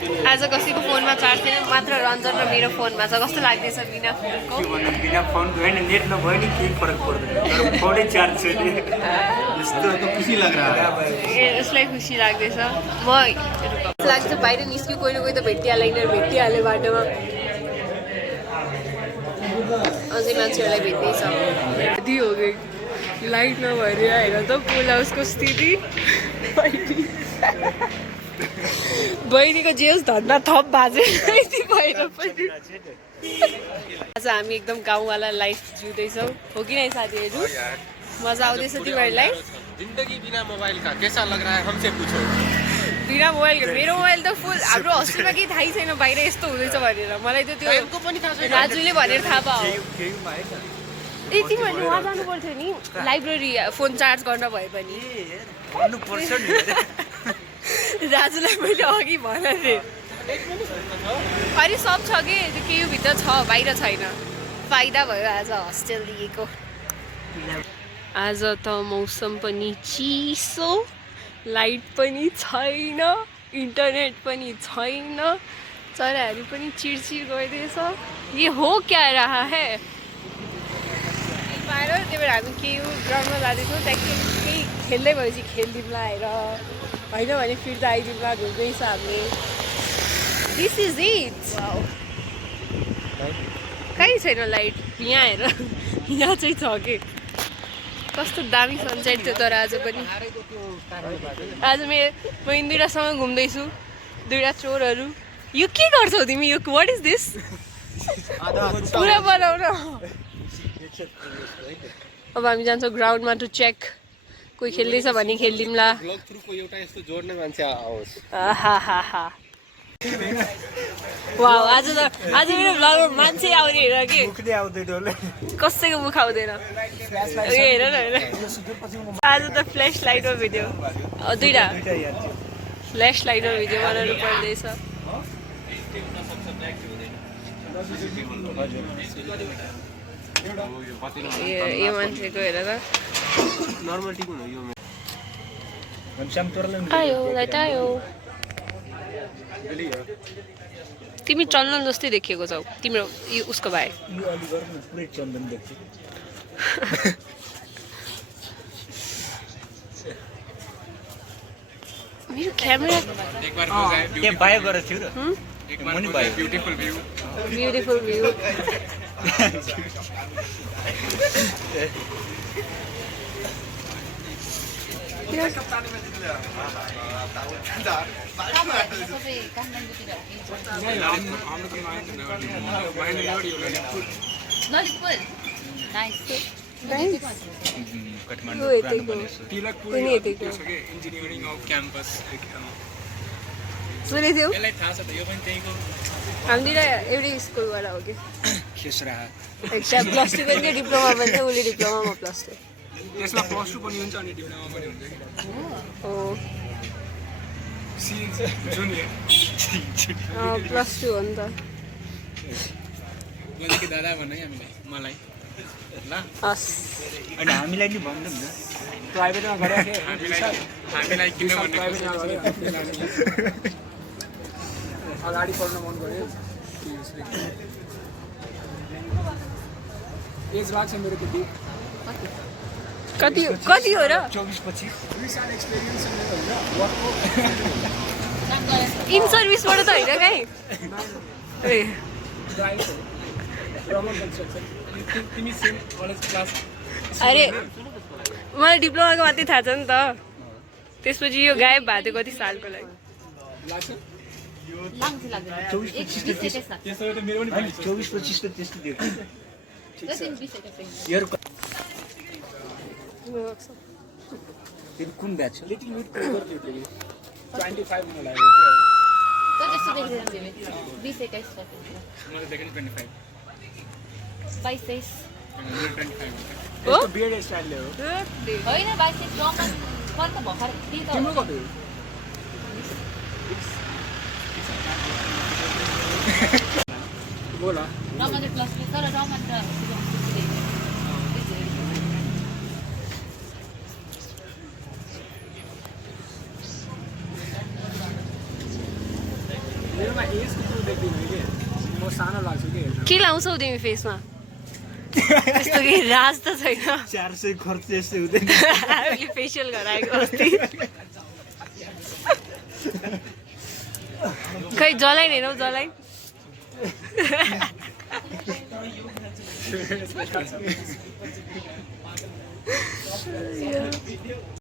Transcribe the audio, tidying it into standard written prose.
आज कसैको फोनमा चार्ज छैन, मात्र रञ्जन र मेरो फोनमा छ। कस्तो लाग्दैछ बिना फोनको? बिना फोनको होइन, नेट नभए नि केही फरक पर्दैन, फोनै चार्ज छ नि। यस्तो खुसी यसलाई खुसी लाग्दैछ। म लाग्छ बाहिर निस्क्यो, कोही न कोही त भेटिहाल्यो बाटोमा। अझै मान्छेहरूलाई भेट्दैछ। यति हो कि लाइट नभएर हेर त पुल हाउसको स्थिति। बहिनीको जे होस् धन्दा थप बाजे यति भएर पनि। आज हामी एकदम गाउँवाला लाइफ जिउँदैछौँ, हो कि नै साथीहरू? मजा आउँदैछ तिमीहरूलाई? जिन्दगी बिना मोबाइल का कैसा लग रहा है हमसे पूछो। बिना मोबाइल मेरो मोबाइल त फुल। हाम्रो हस्टेलमा केही थाहै छैन बाहिर यस्तो हुँदैछ भनेर। मलाई त त्यो राजुले भनेर थाहा पायो। ए तिमीहरूले उहाँ जानु पर्थ्यो नि लाइब्रेरी, फोन चार्ज गर्न भए पनि। राजुलाई मैले अघि भनेँ अरे सब छ कि त्यो केही भित्र छ, बाहिर छैन। फाइदा भयो आज हस्टेल दिएको। आज त मौसम पनि चिसो, लाइट पनि छैन, इन्टरनेट पनि छैन, चराहरू पनि चिरचिर गरिदिएछ। ये हो क्या रहा है? पाएर त्यही भएर हामी केही ग्राउन्डमा जाँदैछौँ। त्यहाँ केही खेल्दै भएपछि खेलिदिउँला आएर, होइन भने फिर्ता आइदिउँला घुम्दैछ हामी। This is it. कहीँ छैन लाइट, यहाँ हेर, यहाँ चाहिँ छ कि। कस्तो दामी सनसेट थियो तर आज पनि। आज म इन्दिरासँग घुम्दैछु, दुईवटा चोरहरू। यो के गर्छौ तिमी? यो वाट इज दिस? पुरा बनाउन। अब हामी जान्छौँ ग्राउन्डमा टु चेक, कोही खेल्दैछ भने खेलिदिउँला। वाउ, आज मेरो भ्लगमा मान्छे आउने हेर कि कसैको मुख आउँदैन। हेर न हेर, आज त फ्ल्यास लाइटमा भिडियो, दुईवटा फ्ल्यास लाइटमा भिडियो बनाउनु पर्दैछ। यो मान्छेको हेर त, आयो लाइट आयो। तिमी चन्दन जस्तै देखिएको छौ, तिम्रो यो उसको भाइ। मेरो क्यामेरा ब्युटिफुल भ्यू। सुनेको थियौ? हामी एउटै स्कुलबाट हो कि। प्लस टू पनि थियो, डिप्लोमा पनि थियो। उसले डिप्लोमामा प्लस टू, त्यसमा प्लस टू पनि हुन्छ अनि डिप्लोमा पनि हुन्छ हो। जुनियर प्लस टू हो नि त। दादा भन्नु है मलाई ल। हस्, अनि हामीलाई नि भन्नु न, प्राइभेटमा गरेको थिएँ। हामीलाई किन अगाडि पढ्न मन गऱ्यो। एज लाग्छ मेरो त्यति। कति हो र? 24-25 इन सर्भिसबाट त होइन कहीँ। अरे मलाई डिप्लोमाको मात्रै थाहा छ नि त, त्यसपछि यो गायब भएको थियो कति सालको लागि। 24-25 त्यस्तो थियो। कुन ब्याच हो? 25 मलाई बोला मेरोमा एज कति देख्दिनँ कि म सानो लाग्छु कि हेर्दा के लाउँछौ तिमी फेसमा त्यस्तो के राज त छैन 400 खर्च यस्तै हुँदैन हामीले फेसियल गराएको अस्ति खै जलाइन हेरौ जलाइन